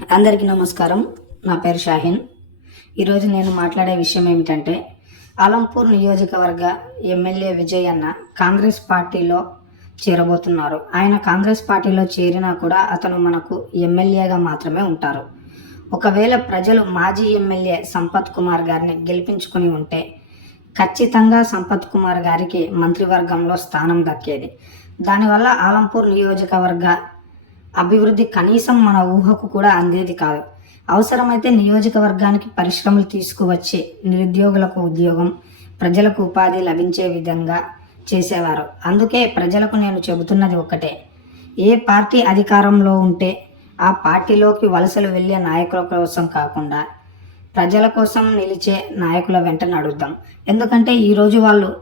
అందరికీ నమస్కారం. నా పేరు షాహిన్. ఈరోజు నేను మాట్లాడే విషయం ఏమిటంటే అలంపూర్ నియోజకవర్గ ఎమ్మెల్యే విజయ్ అన్న కాంగ్రెస్ పార్టీలో చేరబోతున్నారు. ఆయన కాంగ్రెస్ పార్టీలో చేరినా కూడా అతను మనకు ఎమ్మెల్యేగా మాత్రమే ఉంటారు. ఒకవేళ ప్రజలు మాజీ ఎమ్మెల్యే సంపత్ కుమార్ గారిని గెలిపించుకుని ఉంటే ఖచ్చితంగా సంపత్ కుమార్ గారికి మంత్రివర్గంలో స్థానం దక్కేది. దానివల్ల ఆలంపూర్ నియోజకవర్గ అభివృద్ధి కనీసం మన ఊహకు కూడా అందేది కాదు. అవసరమైతే నియోజకవర్గానికి పరిశ్రమలు తీసుకువచ్చి నిరుద్యోగులకు ఉద్యోగం ప్రజలకు ఉపాధి లభించే విధంగా చేసేవారు. అందుకే ప్రజలకు నేను చెబుతున్నది ఒకటే ఏ పార్టీ అధికారంలో ఉంటే ఆ పార్టీలోకి వలసలు వెళ్ళే నాయకుల కోసం కాకుండా ప్రజల కోసం నిలిచే నాయకుల వెంట నడుద్దాం. ఎందుకంటే ఈరోజు వాళ్ళు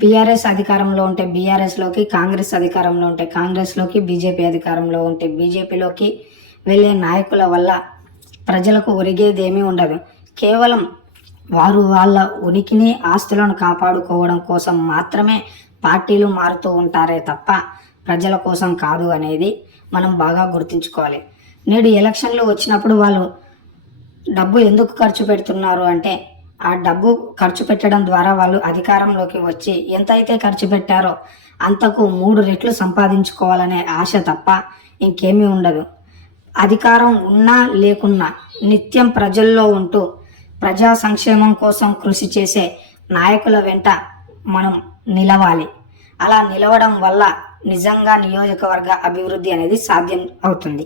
బీఆర్ఎస్ అధికారంలో ఉంటే బీఆర్ఎస్లోకి కాంగ్రెస్ అధికారంలో ఉంటే కాంగ్రెస్లోకి బీజేపీ అధికారంలో ఉంటే బీజేపీలోకి వెళ్ళే నాయకుల వల్ల ప్రజలకు ఒరిగేది ఏమీ ఉండదు. కేవలం వారు వాళ్ళ ఉనికిని ఆస్తులను కాపాడుకోవడం కోసం మాత్రమే పార్టీలు మారుతూ ఉంటారే తప్ప ప్రజల కోసం కాదు అనేది మనం బాగా గుర్తుంచుకోవాలి. నేడు ఎలక్షన్లు వచ్చినప్పుడు వాళ్ళు డబ్బు ఎందుకు ఖర్చు పెడుతున్నారు అంటే ఆ డబ్బు ఖర్చు పెట్టడం ద్వారా వాళ్ళు అధికారంలోకి వచ్చి ఎంత అయితే ఖర్చు పెట్టారో అంతకు మూడు రెట్లు సంపాదించుకోవాలనే ఆశ తప్ప ఇంకేమీ ఉండదు. అధికారం ఉన్నా లేకున్నా నిత్యం ప్రజల్లో ఉంటూ ప్రజా సంక్షేమం కోసం కృషి చేసే నాయకుల వెంట మనం నిలవాలి. అలా నిలవడం వల్ల నిజంగా నియోజకవర్గ అభివృద్ధి అనేది సాధ్యం అవుతుంది.